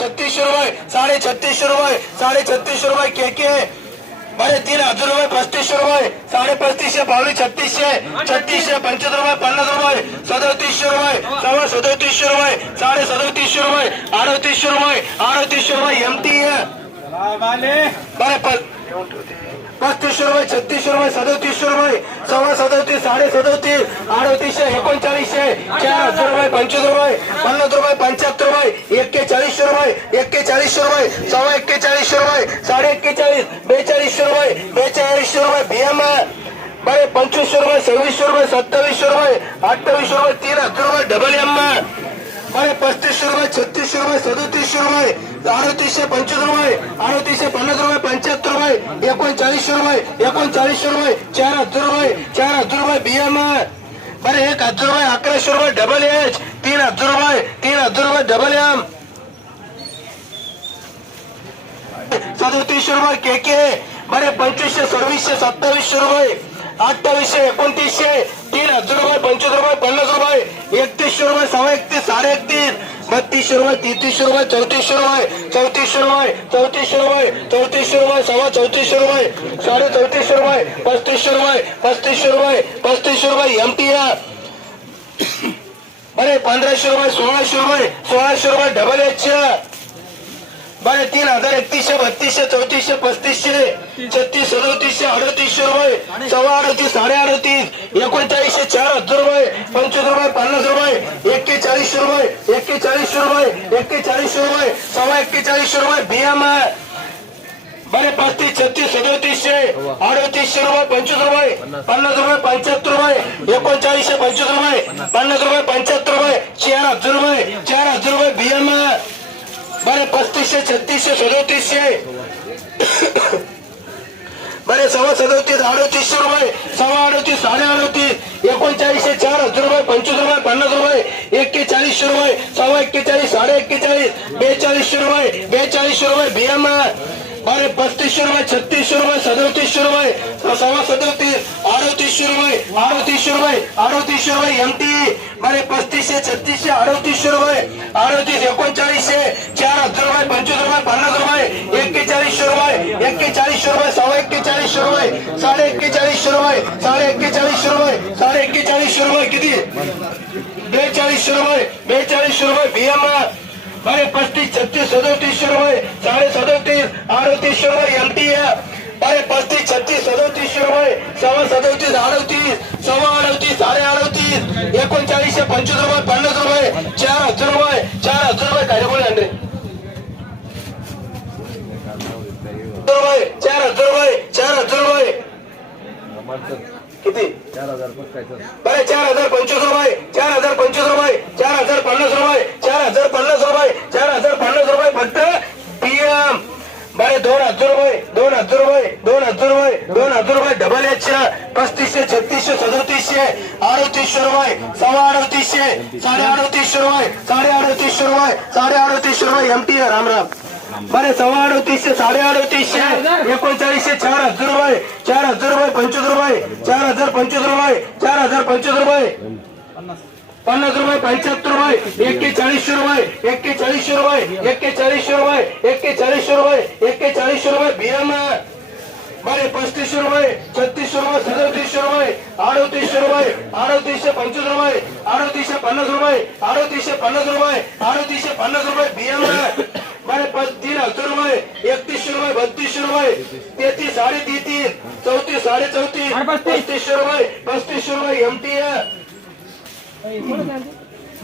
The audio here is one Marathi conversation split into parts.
छत्तीसशे रुपये साडे छत्तीसशे रुपये साडे छत्तीसशे रुपये के के बरे तीन हजार रुपये पस्तीसशे रुपये साडे पस्तीसशे पावणे छत्तीसशे छत्तीसशे पंच्याहत्तर रुपये पन्नास रुपये सदतीसशे रुपये सव्वा सदतीसशे रुपये साडे सदतीसशे रुपये अडतीसशे रुपये अडतीसशे रुपये एमटी बरे पस्तीसशे रुपये छत्तीसशे रुपये सदतीसशे रुपये सव्वा सदतीस साडे सदतीस अडतीसशे एकोणचाळीसशे चार हजार रुपये पंचवीस रुपये पन्नास रुपये पंच्याहत्तर रुपये एक्केचाळीसशे रुपये सव्वा एक्केचाळीसशे रुपये साडे एक्केचाळीस बेचाळीसशे रुपये बेचाळीसशे रुपये भीम बरे पंचवीसशे रुपये सव्वीसशे रुपये सत्तावीसशे रुपये अठ्ठावीसशे रुपये तीन हजार रुपये डबल एम बरे पस्तीसशे रुपये छत्तीसशे रुपये सदोतीसशे रुपये अडतीसशे पंचवीस रुपये अडतीसशे पन्नास रुपये पंच्याहत्तर रुपये एकोणचाळीसशे रुपये एकोणचाळीसशे रुपये चार हजार रुपये चार हजार रुपये बीएम बरे एक हजार रुपये अकराशे रुपये डबल एच तीन हजार रुपये तीन हजार रुपये डबल एम सदोतीसशे रुपये के के बरे पंचवीसशे सव्वीसशे सत्तावीसशे रुपये. अठ्ठावीसशे एकोणतीसशे तीन हजार रुपये पंचवीस रुपये पन्नास रुपये. एकतीसशे रुपये सव्वा एकतीस साडे एकतीस बत्तीसशे रुपये तीतीसशे रुपये चौतीसशे रुपये. चौतीसशे रुपये चौतीसशे रुपये चौतीसशे रुपये सव्वा चौतीसशे रुपये. साडे चौतीसशे रुपये पस्तीसशे रुपये पस्तीसशे रुपये पस्तीसशे रुपये एम टी आर अरे पंधराशे रुपये सोळाशे रुपये सोळाशे रुपये डबल एच बरे तीन हजार एकतीसशे बत्तीसशे चौतीसशे पस्तीसशे छत्तीस सदोतीसशे अडतीसशे रुपये सव्वा अडतीस साडे अडतीस एकोणचाळीसशे चार हजार रुपये पंचवीस रुपये पन्नास रुपये एक्केचाळीसशे रुपये एक्केचाळीसशे रुपये एक्केचाळीसशे रुपये सव्वा एक्केचाळीसशे रुपये बीएम बरे पस्तीस छत्तीस सदोतीसशे अडतीसशे रुपये पंचवीस रुपये पन्नास रुपये पंच्याहत्तर रुपये एकोणचाळीसशे पंचवीस रुपये पन्नास रुपये पंच्याहत्तर रुपये चार हजार रुपये चार हजार रुपये बीएम पस्तीसशे छत्तीसशे सदोतीसशे. बरे सव्वा सदोतीस अडोतीसशे रुपये सव्वा अडोतीस साडे अडोतीस एकोणचाळीसशे चार हजार रुपये पंचवीस रुपये पन्नास रुपये एक्केचाळीसशे रुपये सव्वा एक्केचाळीस साडे एक्केचाळीस बेचाळीसशे रुपये बेचाळीसशे रुपये बीएम बरे पस्तीसशे रुपये छत्तीसशे रुपये सदोतीसशे रुपये सव्वा सदोतीस अडोतीसशे रुपये अडोतीसशे रुपये अडोतीसशे रुपये एमटी बरे पस्तीसशे छत्तीसशे अडोतीसशे रुपये अडोतीस एकोणचाळीस चार हजार रुपये पंचवीस रुपये पन्नास रुपये एक्केचाळीसशे रुपये एक्केचाळीसशे रुपये सव्वा एक्केचाळीसशे रुपये साडे एक्केचाळीसशे रुपये साडे एक्केचाळीसशे रुपये साडे एक्केचाळीसशे रुपये किती? बेचाळीसशे रुपये बेचाळीसशे रुपये बीएम अरे पस्तीस छत्तीस सदोतीसशे रुपये साडे सदोतीस अडतीसशे रुपये एम टी एफ अरे पस्तीस छत्तीस सदोतीसशे रुपये सव्वा सदोतीस अडतीस सव्वा अडतीस साडे अडतीस एकोणचाळीसशे पंचवीस रुपये चार हजार रुपये चार हजार रुपये काय बोले अंड्रे रुपये चार हजार रुपये चार हजार रुपये किती? चार हजार बरे चार हजार पंचवीस रुपये चार हजार पंचवीस रुपये चार हजार पन्नास रुपये चार हजार पन्नास रुपये चार हजार पन्नास रुपये फक्त पीएम बरे दोन हजार रुपये दोन हजार रुपये दोन हजार रुपये दोन हजार रुपये डबल एच पस्तीसशे छत्तीसशे सदोतीसशे अडतीसशे रुपये सव्वा अडतीसशे साडे अडतीसशे रुपये साडे अडतीसशे रुपये साडे अडतीसशे रुपये एम टी राम. राम बरे सव्वा अडतीसशे साडे अडतीसशे एकोणचाळीसशे चार हजार रुपये चार हजार रुपये पंचवीस रुपये चार हजार पंचवीस रुपये चार हजार पंचवीस रुपये पन्नास रुपये पंच्याहत्तर रुपये एक्केचाळीसशे रुपये एक्केचाळीसशे रुपये एक्केचाळीसशे रुपये एक्केचाळीसशे रुपये एक्केचाळीसशे रुपये बीएम बरे पस्तीसशे रुपये छत्तीसशे रुपये सदतीसशे रुपये अडतीसशे रुपये अडतीसशे पंचवीस रुपये अडतीसशे पन्नास रुपये अडतीसशे पन्नास रुपये अडतीसशे पन्नास रुपये बीएम बरे प- तीन हजार रुपये एकतीसशे रुपये बत्तीसशे रुपये तेहतीस साडे तेहतीस चौतीस साडे चौतीस पस्तीसशे रुपये पस्तीसशे रुपये एम टी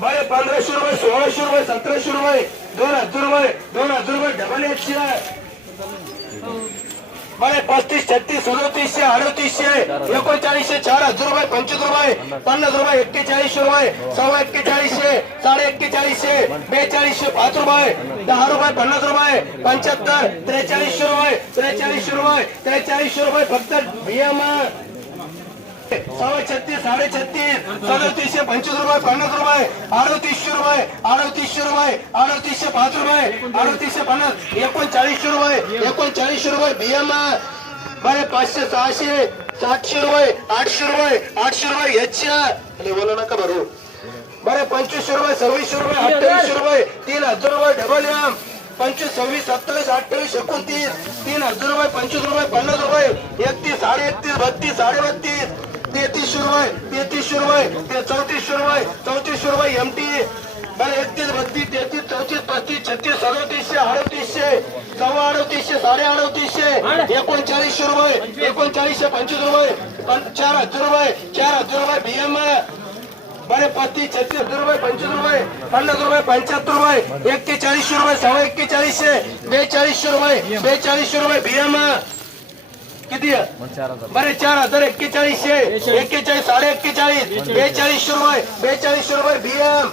बरे पंधराशे रुपये सोळाशे रुपये सतराशे रुपये दोन हजार रुपये दोन हजार रुपये डबल एकशे बरे पस्तीस छत्तीस सदोतीसशे अडतीसशे एकोणचाळीसशे चार हजार रुपये पंचवीस रुपये पन्नास रुपये एक्केचाळीसशे रुपये सव्वा एक्केचाळीसशे साडे एक्केचाळीसशे बेचाळीसशे पाच रुपये दहा रुपये पन्नास रुपये पंच्याहत्तर त्रेचाळीसशे रुपये त्रेचाळीसशे रुपये त्रेचाळीसशे रुपये फक्त बीएम सव्वा छत्तीस साडे छत्तीस सदतीसशे पंचवीस रुपये पन्नास रुपये अडतीसशे रुपये अडतीसशे रुपये अडतीसशे पाच रुपये अडतीसशे पन्नास एकोणचाळीसशे रुपये एकोणचाळीसशे रुपये बीएम बरे पाचशे सहाशे सातशे रुपये आठशे रुपये आठशे रुपये याच्या. अरे बोला नका भरू. बरे पंचवीसशे रुपये सव्वीसशे रुपये अठ्ठावीसशे रुपये तीन हजार रुपये डबल एम पंचवीस सव्वीस सत्तावीस अठ्ठावीस एकोणतीस तीन हजार रुपये पंचवीस रुपये पन्नास रुपये एकतीस साडे एकतीस बत्तीस साडे बत्तीस तेहतीसशे रुपये तेहतीसशे रुपये ते चौतीसशे रुपये चौतीसशे रुपये एम टी बरं एकतीस बत्तीस तेहतीस चौतीस पस्तीस छत्तीस सदोतीसशे अडतीसशे सव्वा अडतीसशे साडे अडतीसशे एकोणचाळीसशे रुपये एकोणचाळीसशे पंचवीस रुपये पं- चार हजार रुपये चार हजार रुपये बीएम बरे पस्तीस छत्तीस हजार रुपये पंचवीस रुपये पन्नास रुपये पंच्याहत्तर रुपये एक्केचाळीसशे रुपये सव्वा एक्केचाळीसशे बेचाळीसशे रुपये बेचाळीसशे रुपये बीएम किती? बरे चार हजार एक्केचाळीसशे एक्केचाळीस साडे एक्केचाळीस बेचाळीसशे रुपये बेचाळीसशे रुपये बीएम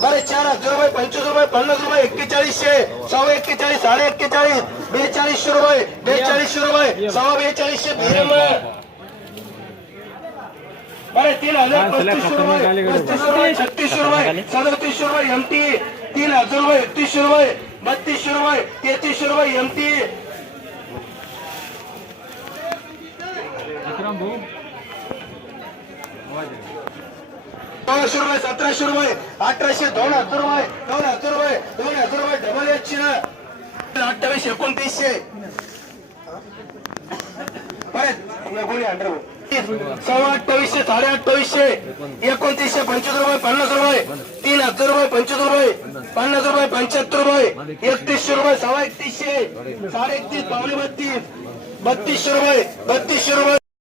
बरे चार हजार रुपये पंचवीस रुपये पन्नास रुपये एक्केचाळीसशे सव्वा एक्केचाळीस साडे एक्केचाळीस बेचाळीसशे रुपये बेचाळीसशे रुपये सव्वा बेचाळीसशे बीएम बरे तीन हजार पस्तीसशे रुपये पस्तीसशे रुपये छत्तीसशे रुपये सदतीसशे रुपये एमटी तीन हजार रुपये एकतीसशे रुपये बत्तीसशे रुपये तेहतीसशे रुपये एमटी सोळाशे रुपये सतराशे रुपये अठराशे दोन हजार रुपये दोन हजार रुपये दोन हजार रुपये डबल एकशे अठ्ठावीस एकोणतीसशे. परत हो. सव्वा अठ्ठावीसशे साडे अठ्ठावीसशे एकोणतीसशे पंचवीस रुपये पन्नास रुपये तीन हजार रुपये पंचवीस रुपये पन्नास रुपये पंच्याहत्तर रुपये एकतीसशे रुपये सव्वा एकतीसशे साडे एकतीस पावणे बत्तीस बत्तीसशे रुपये बत्तीसशे रुपये